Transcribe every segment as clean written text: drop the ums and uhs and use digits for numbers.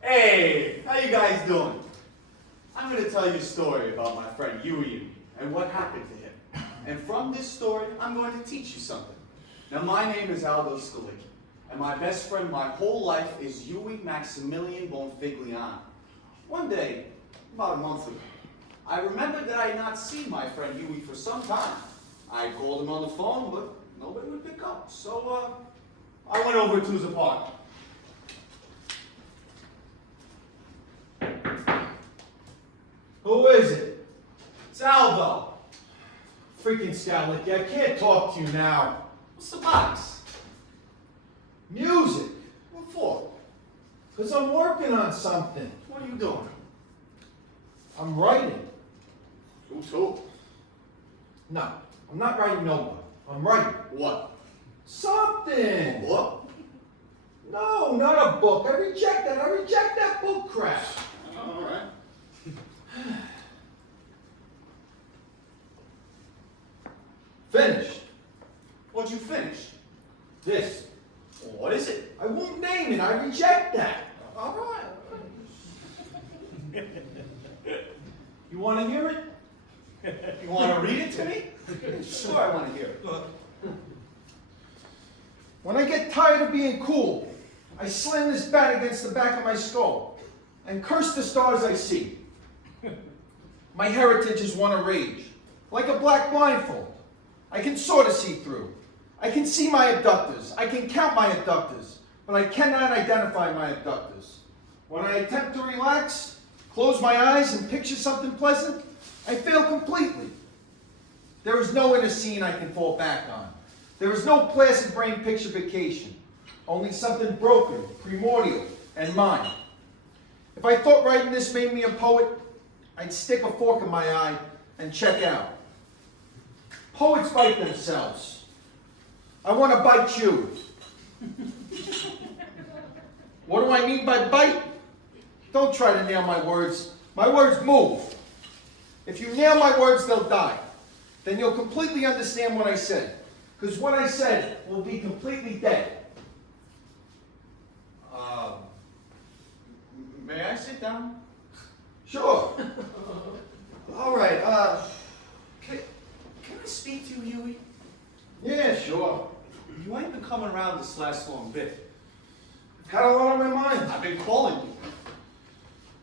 Hey, how you guys doing? I'm going to tell you a story about my friend Huey and what happened to him. And from this story, I'm going to teach you something. Now, my name is Aldo Scully, and my best friend my whole life is Huey Maximilian Bonfigliano. One day, about a month ago, I remembered that I had not seen my friend Huey for some time. I called him on the phone, but nobody would pick up. So, I went over to his apartment. Who is it? It's Aldo. Freaking Scowlicky, I can't talk to you now. What's the box? Music. What for? Because I'm working on something. What are you doing? I'm writing. Who's who? No, I'm not writing nobody. I'm writing. What? Something. What? No, not a book. I reject that. I reject that book crap. All right. Finished. What'd you finish? This. What is it? I won't name it. I reject that. All right. You want to hear it? You want to read it to me? Sure, I want to hear it. When I get tired of being cool, I slam this bat against the back of my skull and curse the stars I see. My heritage is one of rage, like a black blindfold. I can sort of see through. I can see my abductors. I can count my abductors, but I cannot identify my abductors. When I attempt to relax, close my eyes, and picture something pleasant, I fail completely. There is no inner scene I can fall back on. There is no placid brain picturification, only something broken, primordial, and mine. If I thought writing this made me a poet, I'd stick a fork in my eye and check out. Poets bite themselves. I want to bite you. What do I mean by bite? Don't try to nail my words. My words move. If you nail my words, they'll die. Then you'll completely understand what I said. Because what I said will be completely dead. May I sit down? Sure. All right. Can I speak to you, Huey? Yeah, sure. You ain't been coming around this last long bit. Had a lot on my mind. I've been calling you.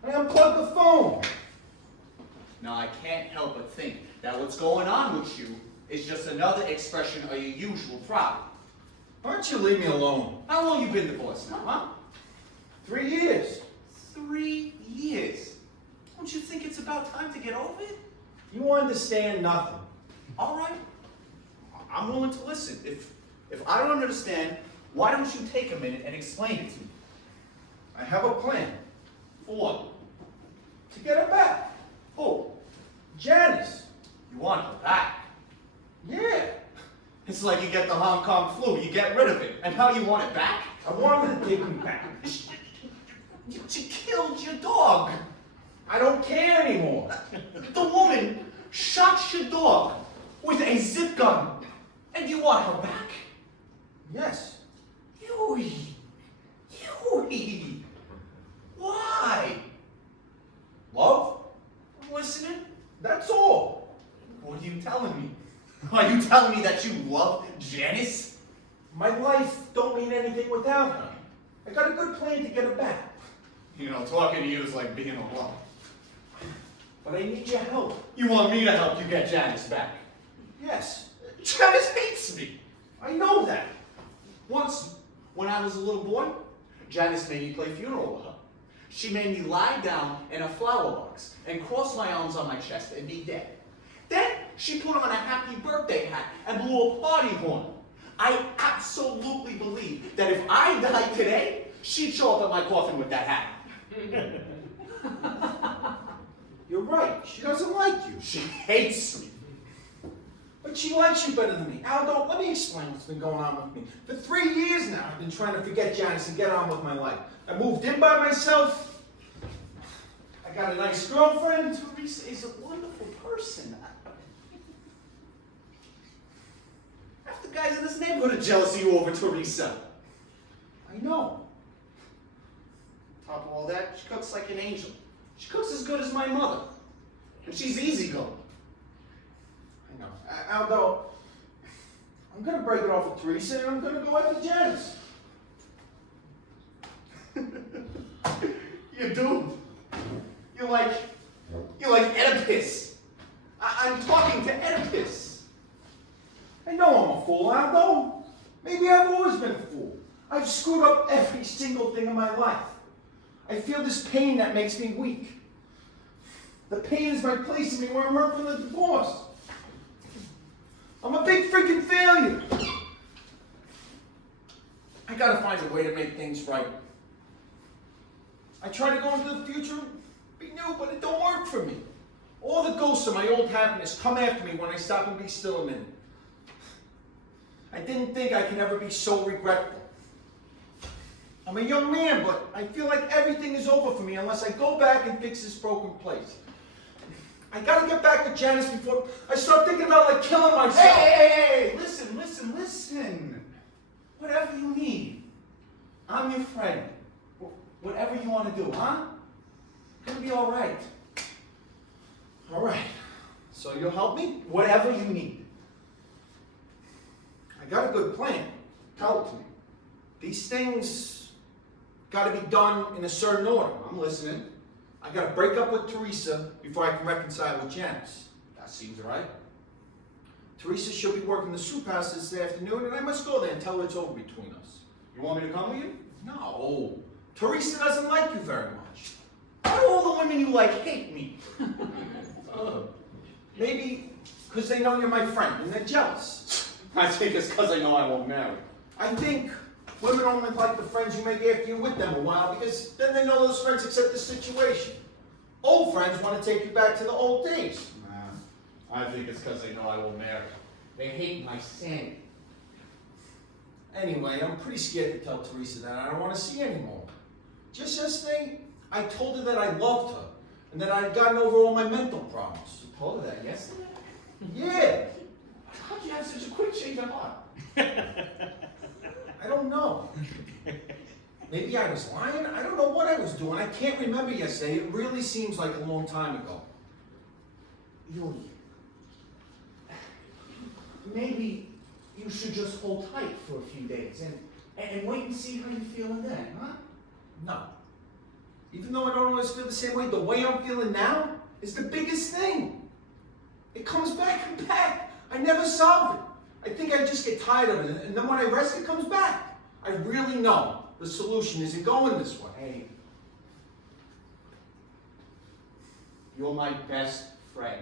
I unplugged the phone. Now, I can't help but think that what's going on with you is just another expression of your usual problem. Why don't you leave me alone? How long you been divorced now, huh? 3 years. 3 years. Don't you think it's about time to get over it? You understand nothing. All right. I'm willing to listen. If I don't understand, why don't you take a minute and explain it to me? I have a plan. For what? To get her back. Who? Janice. You want her back? Yeah. It's like you get the Hong Kong flu, you get rid of it. And how you want it back? I want her to take me back. You killed your dog. I don't care anymore. The woman shot your dog with a zip gun. And you want her back? Yes. Huey. Why? Love? I'm listening. That's all. What are you telling me? Are you telling me that you love Janice? My life don't mean anything without her. I got a good plan to get her back. You know, talking to you is like being alone. But I need your help. You want me to help you get Janice back? Yes. Janice hates me. I know that. Once, when I was a little boy, Janice made me play funeral with her. She made me lie down in a flower box and cross my arms on my chest and be dead. Then she put on a happy birthday hat and blew a party horn. I absolutely believe that if I died today, she'd show up at my coffin with that hat. You're right. She doesn't like you. She hates me. But she likes you better than me. Aldo, let me explain what's been going on with me. For 3 years now, I've been trying to forget Janice and get on with my life. I moved in by myself. I got a nice girlfriend. Teresa is a wonderful person. Half the guys in this neighborhood are jealous of you over Teresa. I know. Top of all all that. She cooks like an angel. She cooks as good as my mother. And she's easygoing. I know. Aldo, I'm going to break it off with Teresa and I'm going to go after Janice. You're doomed. You're like Oedipus. I'm talking to Oedipus. I know I'm a fool, Aldo. Maybe I've always been a fool. I've screwed up every single thing in my life. I feel this pain that makes me weak. The pain is my placing me where I'm hurt from the divorce. I'm a big freaking failure. I gotta find a way to make things right. I try to go into the future, be new, but it don't work for me. All the ghosts of my old happiness come after me when I stop and be still a minute. I didn't think I could ever be so regretful. I'm a young man, but I feel like everything is over for me unless I go back and fix this broken place. I gotta get back with Janice before I start thinking about like killing myself. Hey, listen. Whatever you need. I'm your friend. Whatever you want to do, huh? It's gonna be all right. All right. So you'll help me? Whatever you need. I got a good plan. Tell it to me. These things got to be done in a certain order. I'm listening. I got to break up with Teresa before I can reconcile with Janice. That seems right. Teresa should be working the soup house this afternoon, and I must go there and tell her it's over between us. You want me to come with you? No. Teresa doesn't like you very much. Why do all the women you like hate me? Maybe because they know you're my friend and they're jealous. I think it's because I know I won't marry. I think women only like the friends you make after you're with them a while because then they know those friends accept the situation. Old friends want to take you back to the old days. I think it's because they know I won't marry. They hate my sanity. Anyway, I'm pretty scared to tell Teresa that I don't want to see her anymore. Just yesterday, I told her that I loved her and that I'd gotten over all my mental problems. You told her that yesterday? Yeah. How'd you have such a quick change of heart? I don't know. Maybe I was lying. I don't know what I was doing. I can't remember yesterday. It really seems like a long time ago. Yuri, maybe you should just hold tight for a few days and wait and see how you're feeling then, huh? No. Even though I don't always feel the same way, the way I'm feeling now is the biggest thing. It comes back and back. I never solve it. I think I just get tired of it, and then when I rest, it comes back. I really know the solution isn't going this way. Hey, you're my best friend.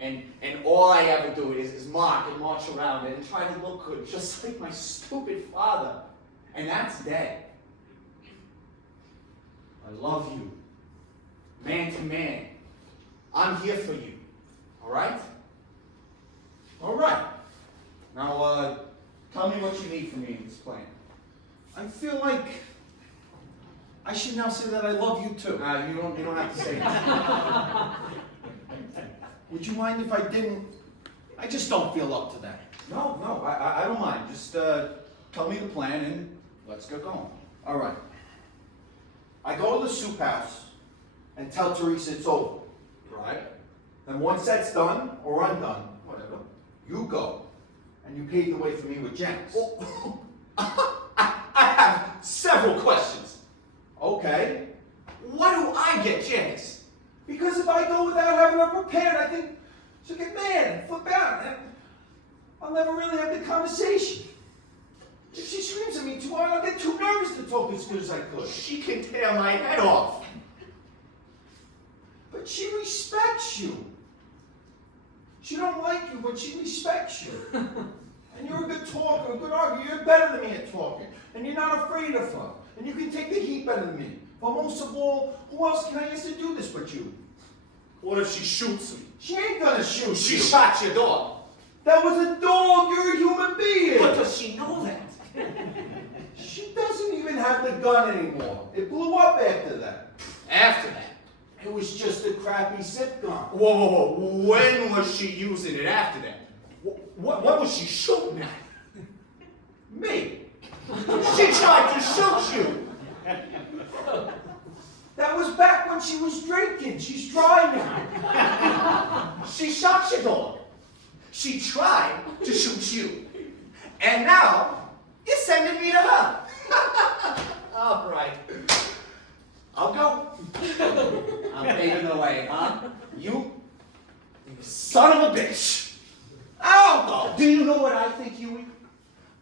And all I ever do is mock and march around and try to look good, just like my stupid father. And that's dead. I love you. Man to man. I'm here for you. All right? All right. Now, tell me what you need from me in this plan. I feel like I should now say that I love you too. You don't have to say that. Would you mind if I didn't? I just don't feel up to that. No, I don't mind. Just tell me the plan and let's get going. All right. I go to the soup house and tell Teresa it's over. Right? Then once that's done or undone, Whatever. you go and you pave the way for me with Janice. Oh, I have several questions. Okay. Why do I get Janice? Because if I go without having her prepared, I think she'll get mad and flip out, and I'll never really have the conversation. If she screams at me too hard, I'll get too nervous to talk as good as I could. She can tear my head off. But she respects you. She don't like you, but she respects you. And you're a good talker, a good arguer. You're better than me at talking. And you're not afraid of her. And you can take the heat better than me. But most of all, who else can I ask to do this but you? What if she shoots me? She ain't gonna shoot She you. shot your dog. That was a dog. You're a human being. But does she know that? She doesn't even have the gun anymore. It blew up after that. After that? It was just a crappy zip gun. Whoa. When was she using it after that? What was she shooting at? Me. She tried to shoot you. That was back when she was drinking. She's dry now. She shot your dog. She tried to shoot you. And now, you're sending me to her. All right. I'll go. I'm paving the way, huh? You son of a bitch. I'll go. Do you know what I think, Huey?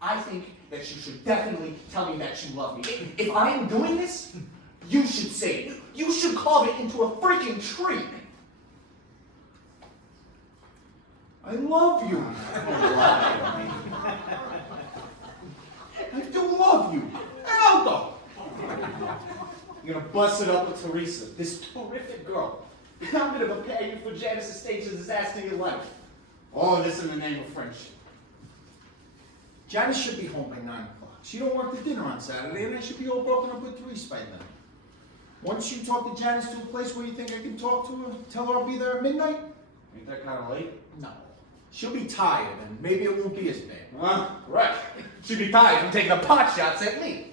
I think that you should definitely tell me that you love me. If I am doing this, you should say it. You should carve it into a freaking tree. I love you. I do love you. I'll go. You're gonna bust it up with Teresa, this terrific girl. I'm gonna prepare you for Janice's stage of disaster in your life. All this in the name of friendship. Janice should be home by 9 o'clock. She don't work the dinner on Saturday, and I should be all broken up with Teresa by then. Once you talk to Janice to a place where you think I can talk to her, tell her I'll be there at midnight? Ain't that kind of late? No. She'll be tired, and maybe it won't be as bad. Right. She'd be tired from taking the pot shots at me.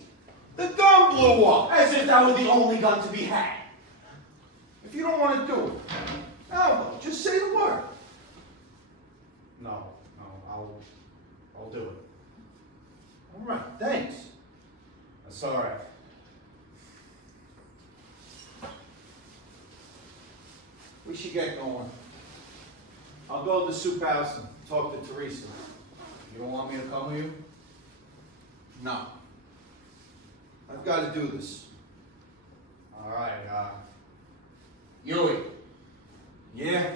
The gun blew up! As if that were the only gun to be had. If you don't want to do it, Aldo, just say the word. No, I'll do it. All right, thanks. That's all right. We should get going. I'll go to the soup house and talk to Teresa. You don't want me to come with you? No. I've got to do this. All right, Huey, Yeah?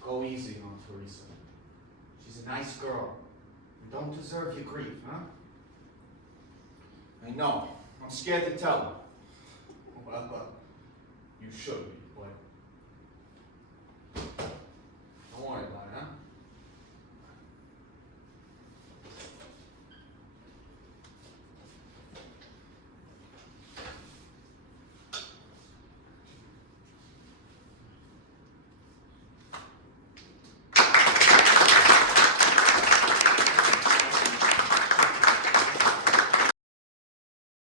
go easy on Teresa. She's a nice girl. You don't deserve your grief, huh? I know. I'm scared to tell her. Well, you should be.